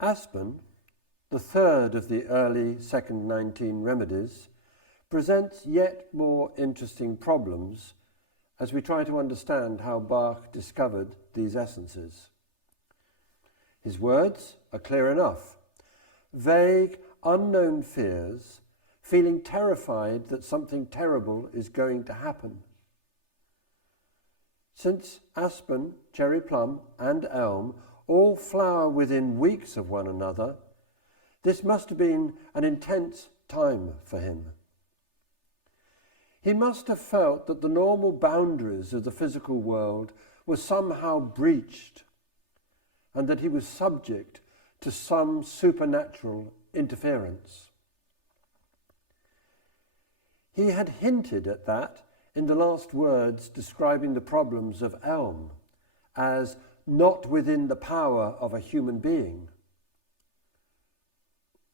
Aspen, the third of the early second 19 remedies, presents yet more interesting problems as we try to understand how Bach discovered these essences. His words are clear enough. Vague, unknown fears, feeling terrified that something terrible is going to happen. Since aspen, cherry plum, and elm all flower within weeks of one another, this must have been an intense time for him. He must have felt that the normal boundaries of the physical world were somehow breached, and that he was subject to some supernatural interference. He had hinted at that in the last words describing the problems of elm as not within the power of a human being.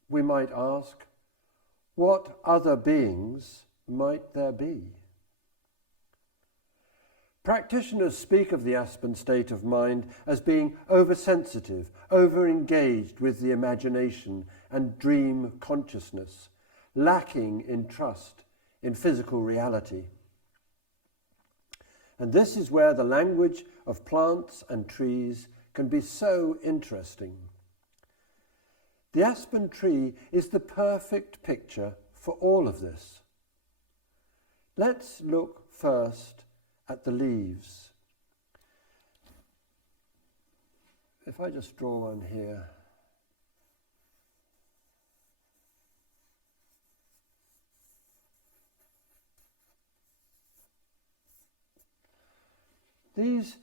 We might ask, what other beings might there be? Practitioners speak of the aspen state of mind as being oversensitive, over-engaged with the imagination and dream consciousness, lacking in trust in physical reality. And this is where the language of plants and trees can be so interesting. The aspen tree is the perfect picture for all of this. Let's look first at the leaves. If I just draw one here. These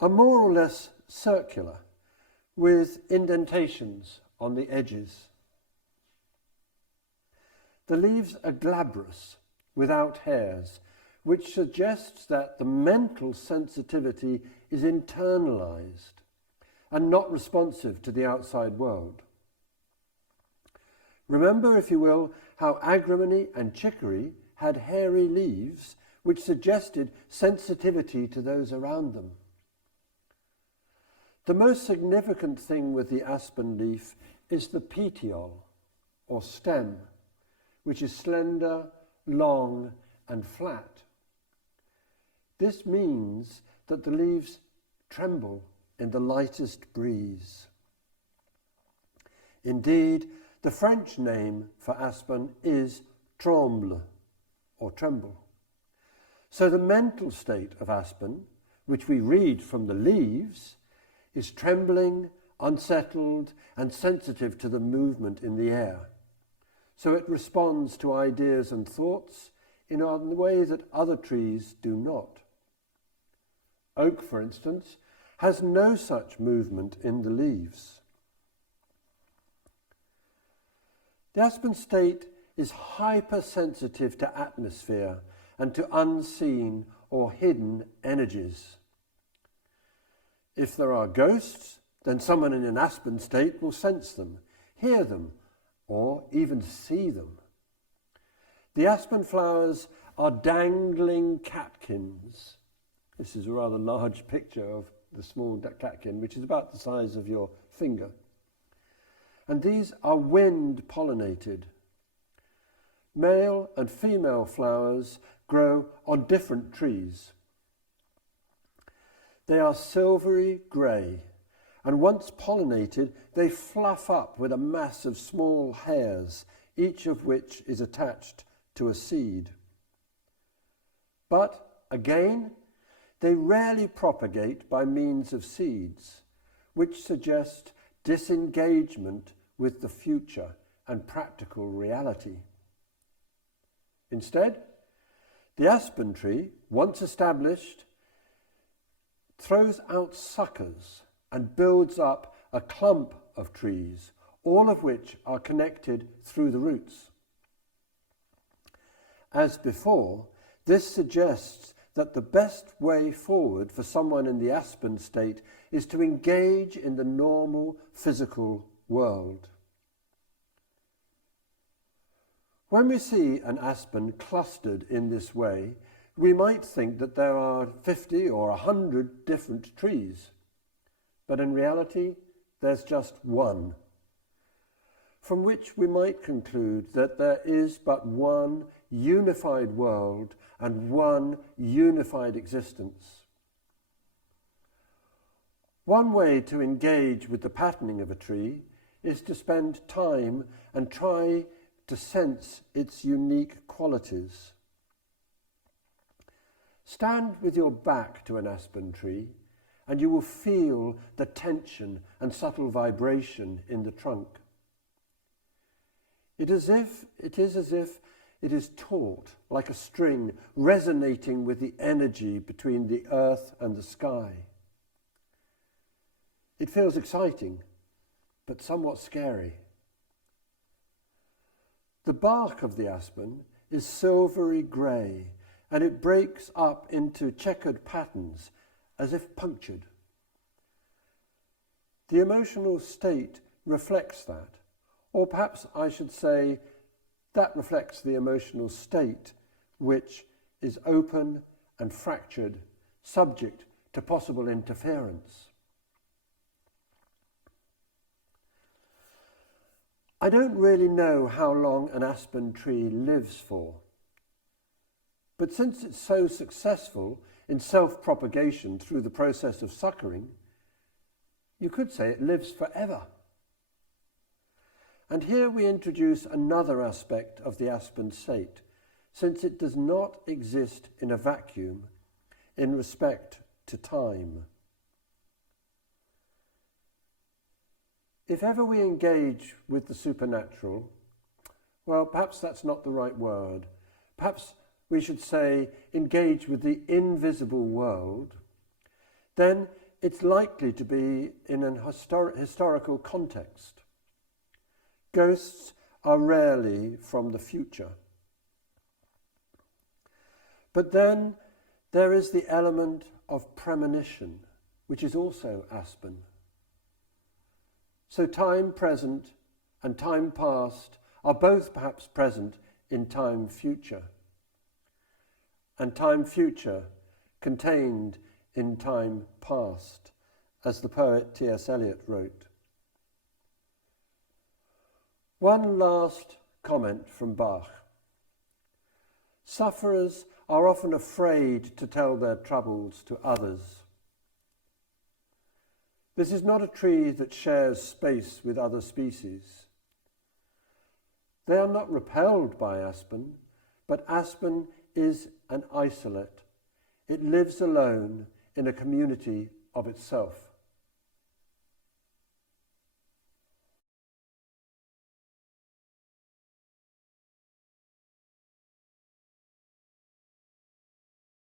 are more or less circular, with indentations on the edges. The leaves are glabrous, without hairs, which suggests that the mental sensitivity is internalized and not responsive to the outside world. Remember, if you will, how agrimony and chicory had hairy leaves which suggested sensitivity to those around them. The most significant thing with the aspen leaf is the petiole, or stem, which is slender, long, and flat. This means that the leaves tremble in the lightest breeze. Indeed, the French name for aspen is tremble, or tremble. So the mental state of aspen, which we read from the leaves, is trembling, unsettled, and sensitive to the movement in the air. So it responds to ideas and thoughts in a way that other trees do not. Oak, for instance, has no such movement in the leaves. The aspen state is hypersensitive to atmosphere and to unseen or hidden energies. If there are ghosts, then someone in an aspen state will sense them, hear them, or even see them. The aspen flowers are dangling catkins. This is a rather large picture of the small catkin, which is about the size of your finger. And these are wind pollinated. Male and female flowers grow on different trees. They are silvery grey, and once pollinated, they fluff up with a mass of small hairs, each of which is attached to a seed. But, again, they rarely propagate by means of seeds, which suggest disengagement with the future and practical reality. Instead, the aspen tree, once established, throws out suckers and builds up a clump of trees, all of which are connected through the roots. As before, this suggests that the best way forward for someone in the aspen state is to engage in the normal physical world. When we see an aspen clustered in this way, we might think that there are 50 or 100 different trees, but in reality, there's just one, from which we might conclude that there is but one unified world and one unified existence. One way to engage with the patterning of a tree is to spend time and try to sense its unique qualities. Stand with your back to an aspen tree and you will feel the tension and subtle vibration in the trunk. It is as if it is taut, like a string, resonating with the energy between the earth and the sky. It feels exciting, but somewhat scary. The bark of the aspen is silvery grey, and it breaks up into checkered patterns as if punctured. The emotional state reflects that, or perhaps I should say that reflects the emotional state, which is open and fractured, subject to possible interference. I don't really know how long an aspen tree lives for, but since it's so successful in self-propagation through the process of suckering, you could say it lives forever. And here we introduce another aspect of the aspen state, since it does not exist in a vacuum in respect to time. If ever we engage with the supernatural, well, perhaps that's not the right word. Perhaps we should say engage with the invisible world, then it's likely to be in an historical context. Ghosts are rarely from the future. But then there is the element of premonition, which is also aspen. So time present and time past are both perhaps present in time future, and time future contained in time past, as the poet T.S. Eliot wrote. One last comment from Bach. Sufferers are often afraid to tell their troubles to others. This is not a tree that shares space with other species. They are not repelled by aspen, but aspen is an isolate. It lives alone in a community of itself.